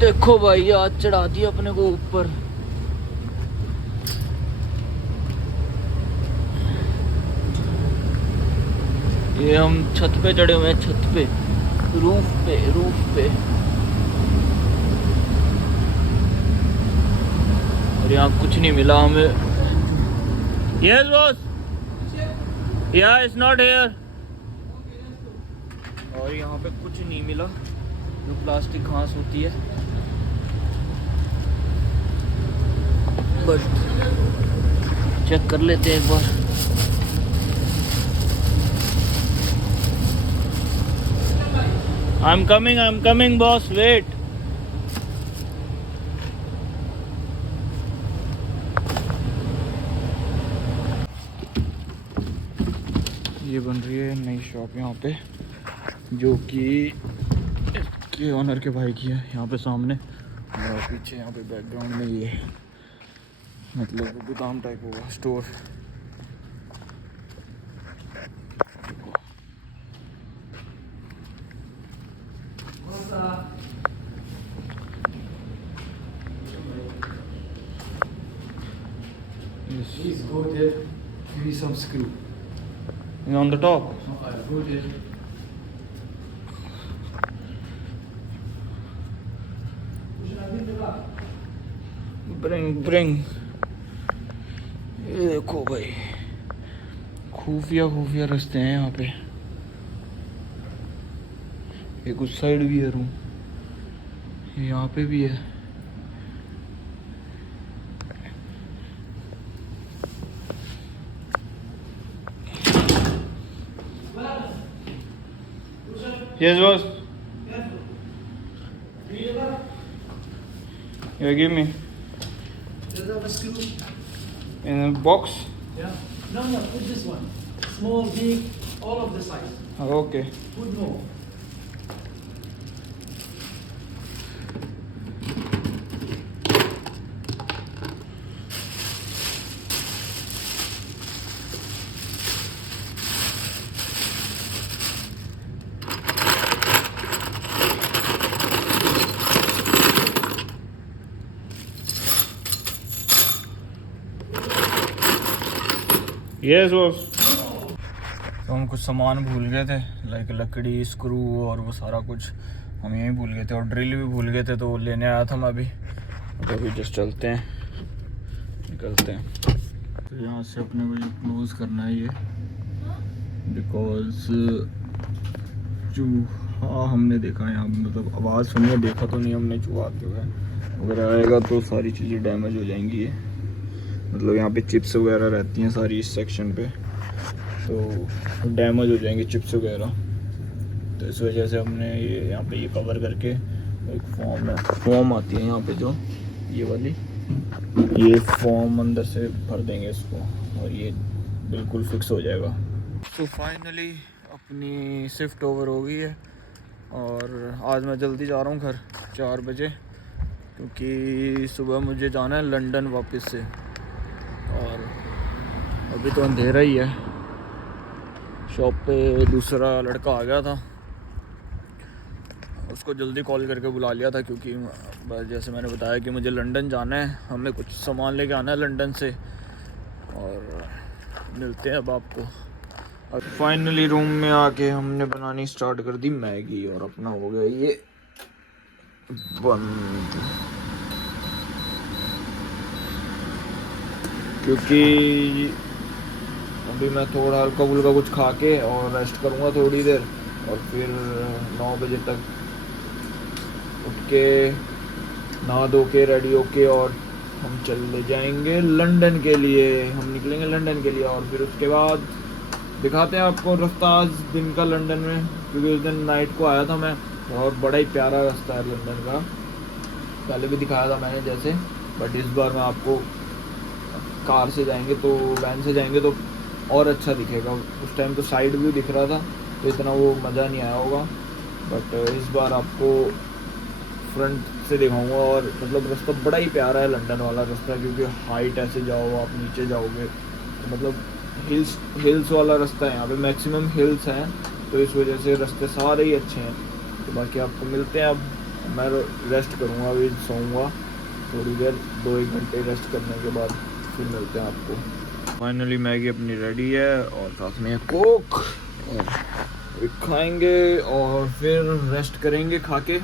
देखो भाई आज चढ़ा दिया अपने को ऊपर। ये हम छत पे चढ़े हुए हैं, छत पे, रूफ पे। और यहाँ कुछ नहीं मिला हमें। यस बॉस, या इट्स नॉट हियर। और यहाँ पे कुछ नहीं मिला, जो प्लास्टिक घास होती है। बस चेक कर लेते हैं एक बार। I am coming boss, wait. ये बन रही है नई शॉप यहाँ पे, जो कि इसके ऑनर के भाई की है, यहाँ पे सामने। और पीछे यहाँ पे बैकग्राउंड में ये मतलब गोदाम टाइप होगा, store. Please go there, give me some screw. On the top. Go there. Bring. ये देखो भाई, खुफिया रास्ते हैं यहाँ पे। एक उस साइड भी है रूम, यहाँ पे भी है। Yes, boss. Yeah, give me. Does that have a screw? In a box? Yeah. No, put this one. Small, big, all of the size. Okay. Put more. Yes, boss. तो हम कुछ सामान भूल गए थे, लाइक लकड़ी, स्क्रू और वो सारा कुछ हम यहीं भूल गए थे, और ड्रिल भी भूल गए थे, तो वो लेने आया था मैं अभी। तो अभी जस्ट चलते हैं, निकलते हैं। तो यहाँ से अपने को क्लोज करना है ये, बिकॉज चूहा हमने देखा यहाँ, मतलब आवाज़ सुनी है, देखा तो नहीं हमने चूहा आते हुए। अगर आएगा तो सारी चीज़ें डैमेज हो जाएंगी ये, मतलब यहाँ पे चिप्स वगैरह रहती हैं सारी इस सेक्शन पे, तो डैमेज हो जाएंगे चिप्स वगैरह। तो इस वजह से हमने ये यहाँ पे ये कवर करके एक फॉर्म आती है यहाँ पे, जो ये वाली, ये फॉर्म अंदर से भर देंगे इसको, और ये बिल्कुल फिक्स हो जाएगा। तो फाइनली अपनी शिफ्ट ओवर हो गई है, और आज मैं जल्दी जा रहा हूँ घर 4 बजे, क्योंकि सुबह मुझे जाना है लंदन वापस से। और अभी तो अंधेरा ही है। शॉप पे दूसरा लड़का आ गया था, उसको जल्दी कॉल करके बुला लिया था, क्योंकि जैसे मैंने बताया कि मुझे लंदन जाना है, हमें कुछ सामान लेके आना है लंदन से। और मिलते हैं अब आपको। अब फाइनली रूम में आके हमने बनानी स्टार्ट कर दी मैगी, और अपना हो गया ये बंद, क्योंकि अभी मैं थोड़ा हल्का फुल्का कुछ खा के और रेस्ट करूँगा थोड़ी देर, और फिर 9 बजे तक उठ के नहा धो के रेडी होके और हम चले जाएंगे लंदन के लिए। हम निकलेंगे लंदन के लिए, और फिर उसके बाद दिखाते हैं आपको रास्ता आज दिन का लंदन में, क्योंकि उस दिन नाइट को आया था मैं। और बड़ा ही प्यारा रास्ता है लंदन का, पहले भी दिखाया था मैंने जैसे, बट इस बार मैं आपको कार से जाएंगे तो, वैन से जाएंगे तो और अच्छा दिखेगा। उस टाइम तो साइड व्यू दिख रहा था, तो इतना वो मज़ा नहीं आया होगा, बट इस बार आपको फ्रंट से दिखाऊंगा। और मतलब रास्ता बड़ा ही प्यारा है लंदन वाला रास्ता, क्योंकि हाइट ऐसे जाओ, आप नीचे जाओगे तो मतलब हिल्स वाला रास्ता है, यहाँ पे मैक्सिमम हिल्स हैं, तो इस वजह से रास्ते सारे ही अच्छे हैं। तो बाकी आपको मिलते हैं अब मैं रेस्ट करूँगा, अभी सोऊंगा थोड़ी देर, 2-1 घंटे रेस्ट करने के बाद फिर मिलते हैं आपको। फाइनली मैगी अपनी रेडी है और साथ में कोक, और खाएंगे और फिर रेस्ट करेंगे खा के।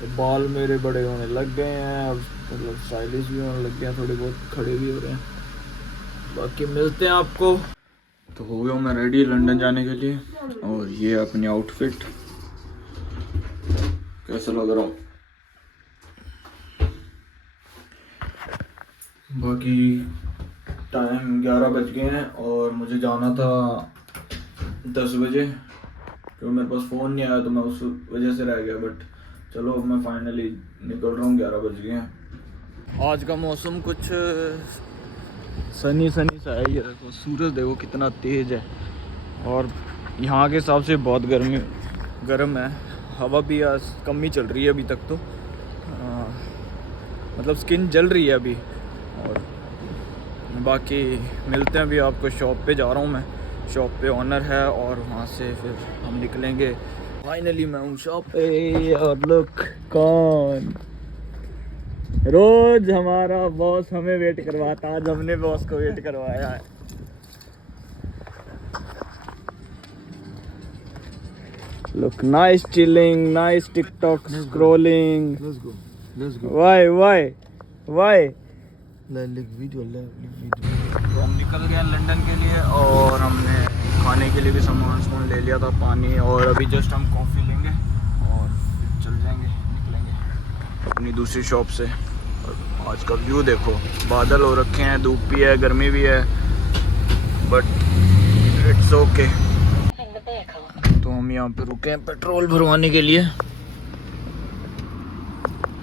तो बाल मेरे बड़े होने लग गए हैं अब, मतलब स्टाइलिश भी होने लग गए हैं, थोड़े बहुत खड़े भी हो रहे हैं। बाकी मिलते हैं आपको। तो हो गया मैं रेडी लंदन जाने के लिए, और ये अपनी आउटफिट, कैसा लग रहा हूँ। बाकी टाइम 11 बज गए हैं और मुझे जाना था 10 बजे, क्योंकि मेरे पास फ़ोन नहीं आया तो मैं उस वजह से रह गया। बट चलो अब मैं फाइनली निकल रहा हूँ, 11 बज गए हैं। आज का मौसम कुछ सनी सनी सा है, ये देखो सूरज देखो कितना तेज़ है, और यहाँ के हिसाब से बहुत गर्म है। हवा भी आज कम ही चल रही है अभी तक तो, मतलब स्किन जल रही है अभी। और बाकी मिलते हैं, अभी आपको शॉप पे जा रहा हूँ मैं, शॉप पे ऑनर है और वहाँ से फिर हम निकलेंगे। फाइनली मैं हूँ शॉप पे, और लुक कौन, रोज हमारा बॉस हमें वेट करवाता, आज हमने बॉस को वेट करवाया है। Look, nice chilling, nice TikTok scrolling. Let's go. Why? Video तो हम निकल गए लंदन के लिए, और हमने खाने के लिए भी सामान ले लिया था, पानी, और अभी जस्ट हम कॉफ़ी लेंगे और फिर चल जाएंगे, निकलेंगे अपनी दूसरी शॉप से। और आज का व्यू देखो, बादल हो रखे हैं, धूप भी है, गर्मी भी है, बट इट्स ओके। तो हम यहाँ पे रुके हैं पेट्रोल भरवाने के लिए,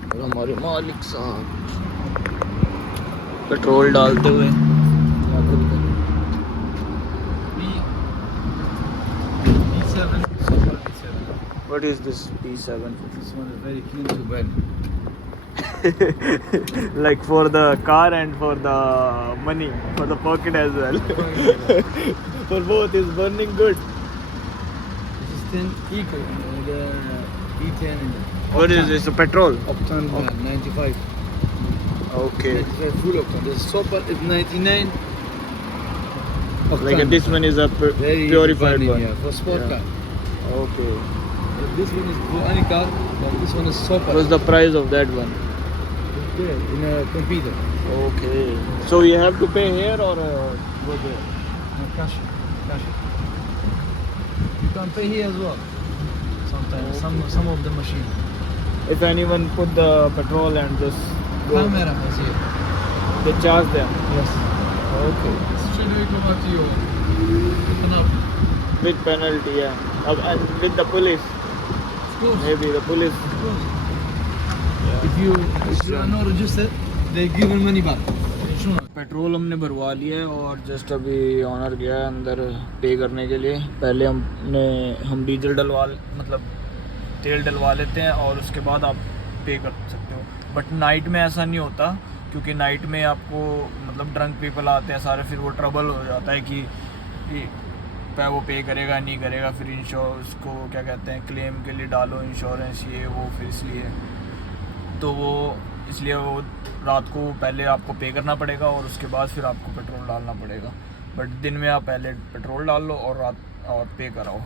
और हमारे मालिक साहब पेट्रोल डालते हुए। What is this P7? This one is very clean to burn. Like for the car and for the money, for the pocket as well. For both is burning good. This is 10 eco, the E10 and What is this? A petrol? Octane 95. Okay. 95 full octane. The super is 99. Like this one is a Very purified burning, one. yeah, for sport Yeah. car. Okay. This one is for any car, but this one is super. What's the price of that one? There, in a computer. Okay. So you have to pay here or go there? Cash. You can pay here as well. Sometimes, some of the machine. If anyone put the petrol and just go, Camera is here. they charge them. Yes. Okay. Should we come up to you? Open up. With penalty, yeah. And with the police, Of course. maybe the police. Of course. If you are not registered, they give you money back. Insurance. Petrol हमने भरवा लिया है और just अभी honour गया है अंदर पे करने के लिए। पहले हम डीजल मतलब तेल डलवा लेते हैं और उसके बाद आप पे कर सकते हो। बट नाइट में ऐसा नहीं होता, क्योंकि नाइट में आपको मतलब ड्रंक पीपल आते हैं सारे, फिर वो ट्रबल हो जाता है कि वो पे करेगा नहीं करेगा, फिर इंश्योरेंस को क्या कहते हैं, क्लेम के लिए डालो इंश्योरेंस ये वो, फिर इसलिए वो रात को पहले आपको पे करना पड़ेगा और उसके बाद फिर आपको पेट्रोल डालना पड़ेगा। बट दिन में आप पहले पेट्रोल डाल लो और रात और पे कराओ।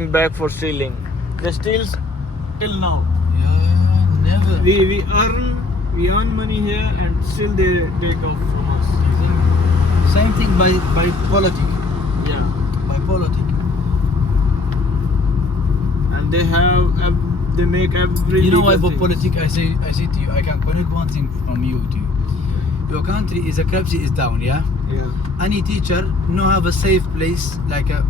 going back for stealing. They steal till now. Yeah, never. We earn money here and still they take off from us. Same thing by politics. Yeah. By politics. And they make every You know why legal for thing. politics? I say to you, I can connect one thing from you to you. Your country is a currency is down, yeah? Yeah. Any teacher no have a safe place like a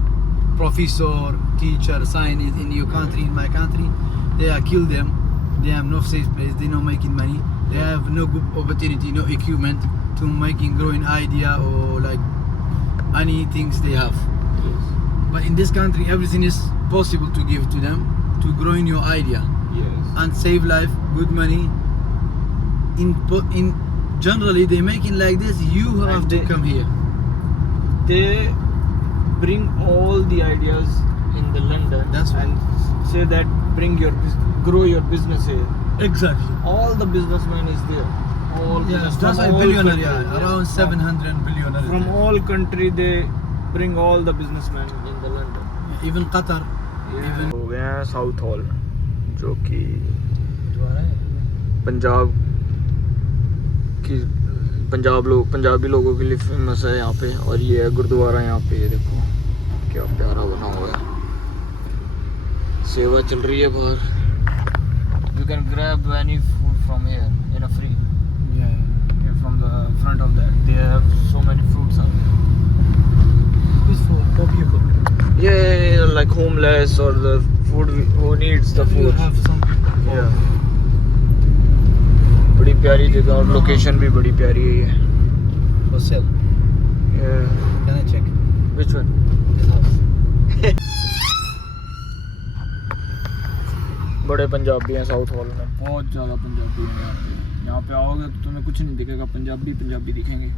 professor, teacher, scientist in your country, in my country. They are kill them. They have no safe place. They not making money. They have no good opportunity, no equipment to making growing idea or like any things they have. Yes. But in this country, everything is possible to give to them to grow in your idea Yes. and save life, good money. In generally they making like this. You have And to they- come here. They bring all the ideas in the London. That's right. and say that grow your business here. Exactly. All the businessmen is there. All Yeah, business that's from why all billionaire. country. Yeah, around 700 billionaire. From all country they bring all the businessmen in the London. Even Qatar. Even हो गए हैं south hall जो कि पंजाबी लोगों के लिए famous है यहाँ पे। और ये है गुरुद्वारा यहाँ पे, ये देखो क्या प्यारा बना हुआ है। सेवा चल रही है बाहर। You can grab any food from here in a free. From the front of that they have so many fruits out there. It's for poor people. Yeah, like homeless or the food who needs the You food. have some people. Yeah. बड़ी प्यारी जगह और location भी बड़ी प्यारी है ये। For sale. Yeah. Can I check Which one? this house? बड़े पंजाबी हैं साउथ हॉल में, बहुत ज़्यादा पंजाबी हैं यहाँ पे। यहाँ पे आओगे तो तुम्हें कुछ नहीं दिखेगा, पंजाबी दिखेंगे।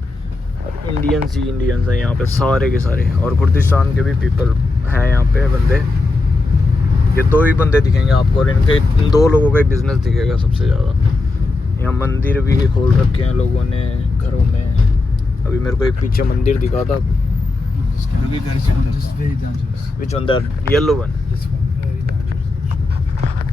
और इंडियंस ही इंडियंस हैं यहाँ पे सारे के सारे। और कुर्दिस्तान के भी पीपल हैं यहाँ पे बंदे। ये दो ही बंदे दिखेंगे आपको और इनके इन दो लोगों का ही बिजनेस दिखेगा सबसे ज़्यादा। यहाँ मंदिर भी खोल रखे हैं लोगों ने घरों में। अभी मेरे को एक पीछे मंदिर दिखा था। This is very dangerous. Which one that yellow one? This one very dangerous.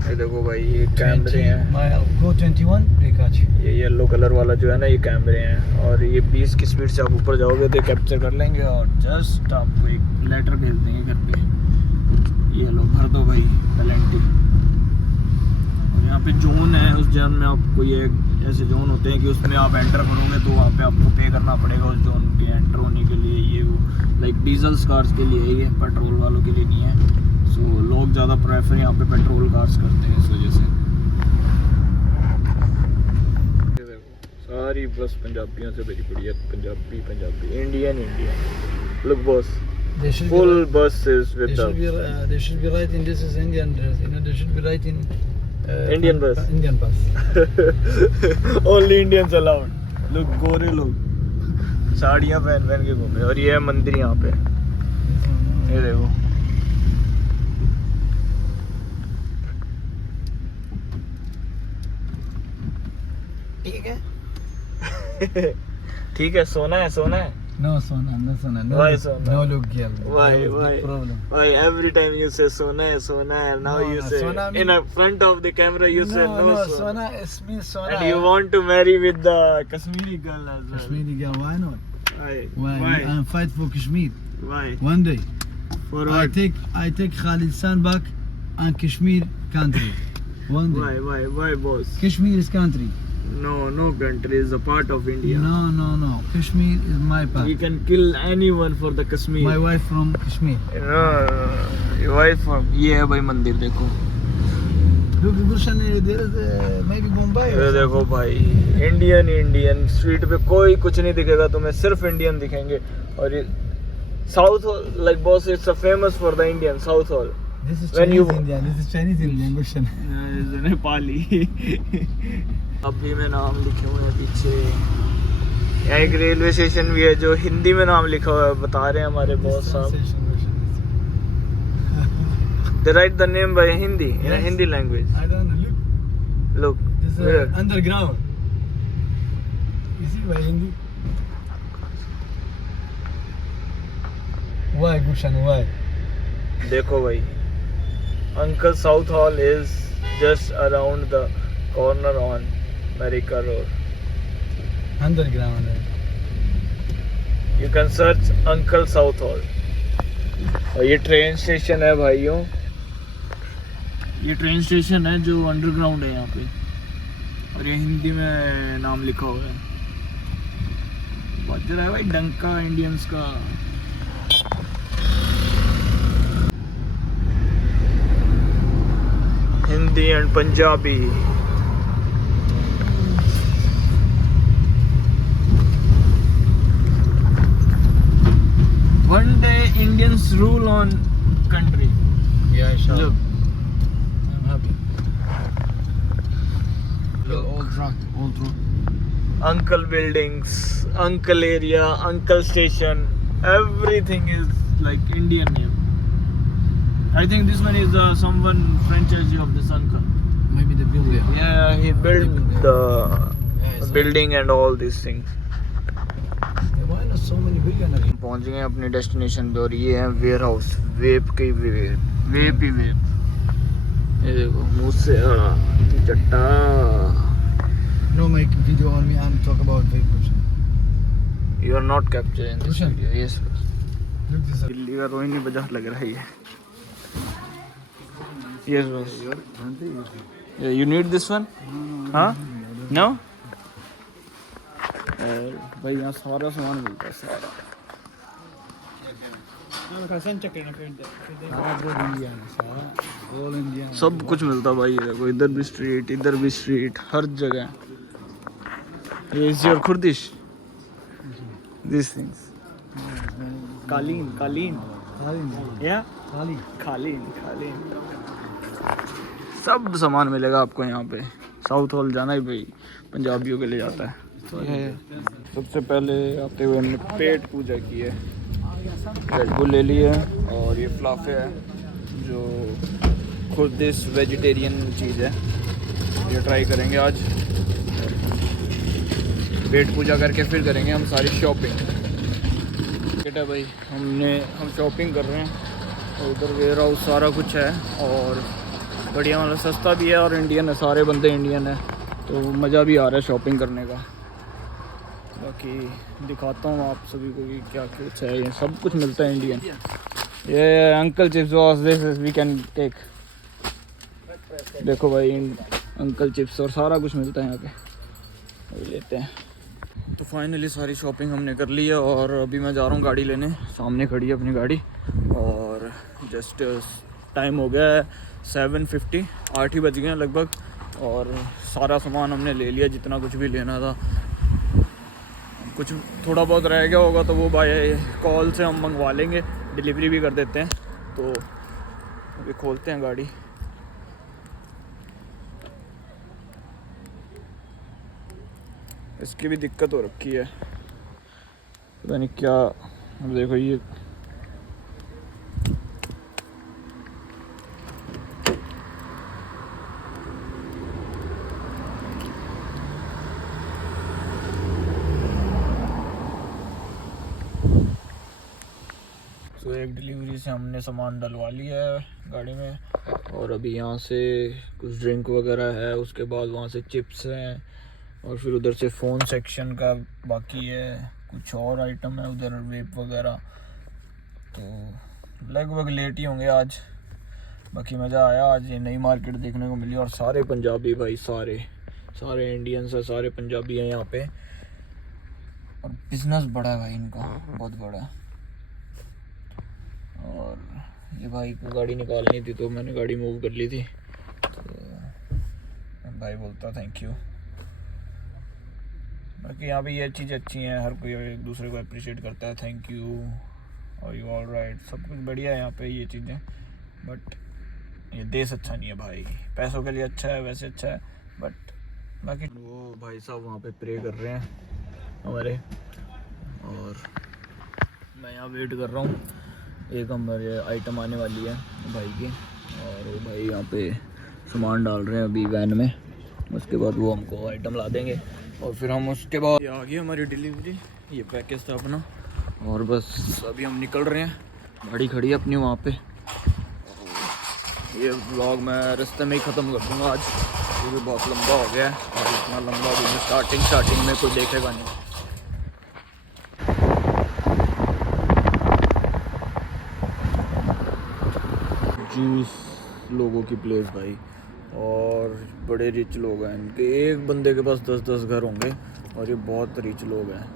ये देखो भाई ये कैमरे हैं। Mile go 21. They catch you. ये येलो कलर वाला जो है ना ये कैमरे हैं। और ये 20 की स्पीड से आप ऊपर जाओगे तो कैप्चर कर लेंगे और जस्ट आपको एक लेटर भेज देंगे घर पे। ये लो भर दो भाई पेनल्टी। और यहाँ पे जोन है, उस जोन में आपको ये ऐसे जोन होते हैं कि उसमें आप एंटर करोगे तो वहाँ पे आपको पे करना पड़ेगा उस जोन के एंटर होने के लिए। ये वो लाइक डीजल कार्स के लिए है, ये पेट्रोल वालों के लिए नहीं है। सो लोग ज़्यादा प्रेफर यहाँ पे पेट्रोल कार्स करते हैं इस वजह से। ये देखो सारी बस पंजाबियों से भरी पड़ी है। Punjabi Indian. Look boss They should full be. buses They with should be. the They should be writing this is Indian dress. You know they should be writing. Indian bus. Indian bus. only Indians allowed. Look गोरे लोग साड़ियाँ पहन के घूमे। और ये है मंदिर यहाँ पे, ये देखो। ठीक है. ठीक है, सोना है। No Sona, no Sona. No, Why look, Sona? no look girl. Why? That was Why? big problem. Why every time you say सोना है, now No, you no, say Sona in a front of the camera you say no Sona. Sona is means Sona. And you want to marry with the Kashmiri girl as well. Kashmiri girl? Why not? Why? I'm fight for Kashmir. Why? One day For I what? take Khalid San back and Kashmir country. One day. Why boss? Kashmir is country. No country is a part of India. No. Kashmir is my part. We can kill anyone for the Kashmir. My wife from Kashmir. No, your wife from ये है भाई मंदिर देखो। Look, Gulshan, there is maybe Bombay. ये देखो भाई Indian street पे कोई कुछ नहीं दिखेगा तुम्हें, सिर्फ इंडियन दिखेंगे। और ये south like boss it's famous for the Indian south hall. This is When Chinese you- Indian. This is Chinese Indian, Gulshan. Nepali अभी में नाम लिखे हुए हैं पीछे। यहाँ एक रेलवे स्टेशन भी है जो हिंदी में नाम लिखा हुआ है, बता रहे हैं हमारे बॉस साहब। Sensation, Gulshan. They write the name by Hindi in a Yes. Hindi language. I don't know. Look, Look, this is mirror. underground. You see by Hindi? Why, Gulshan? Why? देखो भाई Uncle South Hall is just around the corner on America Road. Underground है. You can search Uncle South Hall. और ये train station है भाइयों, ये train station है जो अंडरग्राउंड है यहाँ पे, और ये हिंदी में नाम लिखा हुआ है. बज रहा है भाई डंका इंडियंस का. Hindi and Punjabi. One day Indians rule on country. Yeah, inshallah. Look, I'm happy. Look, all drunk. Uncle buildings, Uncle area, Uncle station, everything is like Indian name. I think this one is someone franchisee of this uncle. Maybe the builder. Yeah, he built the building and all these things. Why not so many billionaires? पहुंच गए अपने destination पे और ये है ware house. Web की web ही web. ये देखो मुँह से चट्टा. No, make video on me and talk about vape. You are not capturing this Rushan. video. Yes. Look this up. Delhi का रोहिणी बाजार लग रहा है ये. Yes, boss. Yeah, you need this one? हाँ? No? भाई यहाँ सारा सामान मिलता है सारा. All Indian. सब कुछ मिलता भाई. ये देखो इधर भी स्ट्रीट, इधर भी स्ट्रीट, हर जगह. ये is your Kurdish? These things. कालीन. Yeah? कालीन. सब सामान मिलेगा आपको यहाँ पे. साउथ हॉल जाना ही भाई पंजाबियों के लिए जाता है. सबसे पहले आते हुए हमने पेट पूजा की है. रेड बुल ले लिए और ये फलाफे है जो खुद इस वेजिटेरियन चीज़ है. ये ट्राई करेंगे आज. पेट पूजा करके फिर करेंगे हम सारी शॉपिंग. है भाई हम शॉपिंग कर रहे हैं और उधर वेयर हाउस सारा कुछ है और बढ़िया मतलब सस्ता भी है और इंडियन है. सारे बंदे इंडियन है तो मज़ा भी आ रहा है शॉपिंग करने का. बाकी दिखाता हूँ आप सभी को कि क्या कुछ है. ये सब कुछ मिलता है इंडियन. ये Uncle Chips was this we can take. देखो भाई अंकल चिप्स और सारा कुछ मिलता है यहाँ पे. अभी लेते हैं. तो फाइनली सारी शॉपिंग हमने कर ली है और अभी मैं जा रहा हूँ गाड़ी लेने. सामने खड़ी है अपनी गाड़ी और जस्ट टाइम हो गया है 7:50. 8 ही बज गए हैं लगभग और सारा सामान हमने ले लिया जितना कुछ भी लेना था. कुछ थोड़ा बहुत रह गया होगा तो वो बाय कॉल से हम मंगवा लेंगे. डिलीवरी भी कर देते हैं. तो अभी खोलते हैं गाड़ी. इसकी भी दिक्कत हो रखी है पता नहीं क्या. अब देखो ये तो एक डिलीवरी से हमने सामान डलवा लिया है गाड़ी में और अभी यहाँ से कुछ ड्रिंक वगैरह है. उसके बाद वहाँ से चिप्स हैं और फिर उधर से फ़ोन सेक्शन का बाकी है. कुछ और आइटम है उधर वेप वगैरह. तो लगभग लेट ही होंगे आज. बाकी मज़ा आया आज. ये नई मार्केट देखने को मिली और सारे पंजाबी भाई सारे इंडियंस है. सारे पंजाबी हैं यहाँ पे और बिज़नेस बड़ा है भाई इनका बहुत बड़ा. और ये भाई को गाड़ी निकालनी थी तो मैंने गाड़ी मूव कर ली थी. तो भाई बोलता थैंक यू. बाकी यहाँ पे ये चीज़ अच्छी है. हर कोई एक दूसरे को अप्रिशिएट करता है. थैंक यू और यू ऑल राइट. सब कुछ बढ़िया है यहाँ पे ये चीज़ें. बट ये देश अच्छा नहीं है भाई. पैसों के लिए अच्छा है वैसे अच्छा है बट बाकी वो भाई साहब वहाँ पे प्रे कर रहे हैं हमारे और मैं यहाँ वेट कर रहा हूँ. एक हमारे आइटम आने वाली है भाई की और वो भाई यहाँ पे सामान डाल रहे हैं अभी वैन में. उसके बाद वो हमको आइटम ला देंगे और फिर हम उसके बाद आ गई हमारी डिलीवरी. ये पैकेज था अपना और बस अभी हम निकल रहे हैं. गाड़ी खड़ी है अपनी वहाँ पे. ये व्लॉग मैं रास्ते में ही ख़त्म कर दूँगा आज, क्योंकि बहुत लंबा हो गया है और इतना लंबा भी मैं स्टार्टिंग में कोई देखेगा नहीं। जूस लोगों की प्लेस भाई, और बड़े रिच लोग हैं इनके, एक बंदे के पास 10-10 घर होंगे और ये बहुत रिच लोग हैं।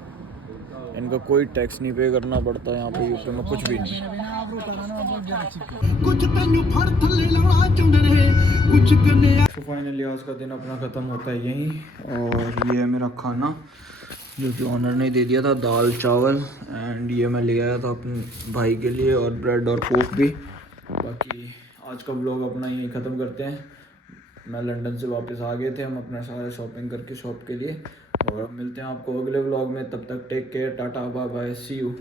इनका कोई टैक्स नहीं पे करना पड़ता यहाँ पे यूपी में, कुछ भी नहीं। तो फाइनली आज का दिन अपना ख़त्म होता है यहीं, और ये है मेरा खाना जो कि ऑनर ने दे दिया था, दाल चावल, एंड ये मैं ले आया था अपने भाई के लिए, और ब्रेड और कोक भी। बाकी आज का व्लॉग अपना यहीं ख़त्म करते हैं। मैं लंदन से वापस आ गए थे हम अपना सारा शॉपिंग करके शॉप के लिए, और मिलते हैं आपको अगले व्लॉग में। तब तक take care, tata bye bye, see you.